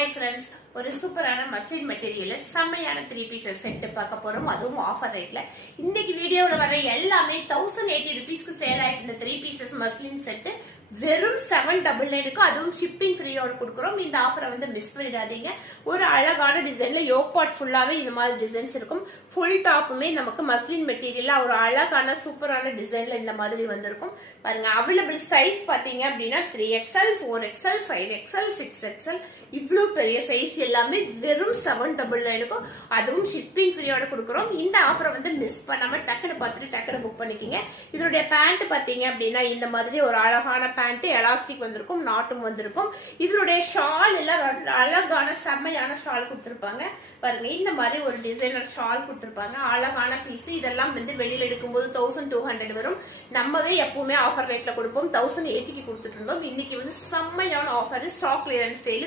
Hi friends, ஒரு சூப்பரான muslin மெட்டீரியல்ல செம்மையான 3 பீசஸ் செட் பார்க்க போறோம். அதுவும் ஆஃபர் ரேட்ல. இன்னைக்கு வீடியோல வர எல்லாமே 1080 ரூபீஸ்க்கு சேல் ஆயிட்டு இந்த 3 பீசஸ் மஸ்லின் செட் வெறும் 799க்கு, அதுவும் ஷிப்பிங் ஃப்ரீயோட கொடுக்குறோம். இந்த ஆஃபரை மிஸ் பண்ணிடாதீங்க. ஒரு அழகான டிசைன்ல யோக் பார்ட் ஃபுல்லாவே இந்த மாதிரி டிசைன்ஸ் இருக்கும். ஃபுல் டாப்புமே நமக்கு மஸ்லின் மெட்டீரியல்ல ஒரு அழகான சூப்பரான டிசைன்ல இந்த மாதிரி வந்திருக்கும். பாருங்க, அவைலபிள் சைஸ் பாத்தீங்க அப்படின்னா 3XL, 4XL, 5XL, 6XL இவ்வளவு பெரிய சைஸ் எல்லாமே வெறும் 799க்கும், அதுவும் ஷிப்பிங் ஃப்ரீயோட கொடுக்குறோம். இந்த ஆஃபரை மிஸ் பண்ணாம டக்குனு பார்த்துட்டு டக்குனு புக் பண்ணிக்கிங்க. இதனுடைய பேண்ட் பாத்தீங்க அப்படின்னா இந்த மாதிரி ஒரு அழகான பேண்ட், எலாஸ்டிக் வந்திருக்கும், நாட்டும் வந்திருக்கும். இதனுடைய ஷால் எல்லாம் அழகான செம்மையான ஷால் கொடுத்திருப்பாங்க. பாருங்க, இந்த மாதிரி ஒரு டிசைனர் ஷால் கொடுத்திருப்பாங்க. அழகான பீஸ். இதெல்லாம் வெளியில எடுக்கும்போது 1200 வரும். நம்மவே எப்பவுமே ஆஃபர் ரேட்ல கொடுப்போம். 1080க்கு கொடுத்துட்டு இருந்தோம். இன்னைக்கு செம்மையான ஆஃபர், ஸ்டாக் கிளியரன்ஸ் சேல்.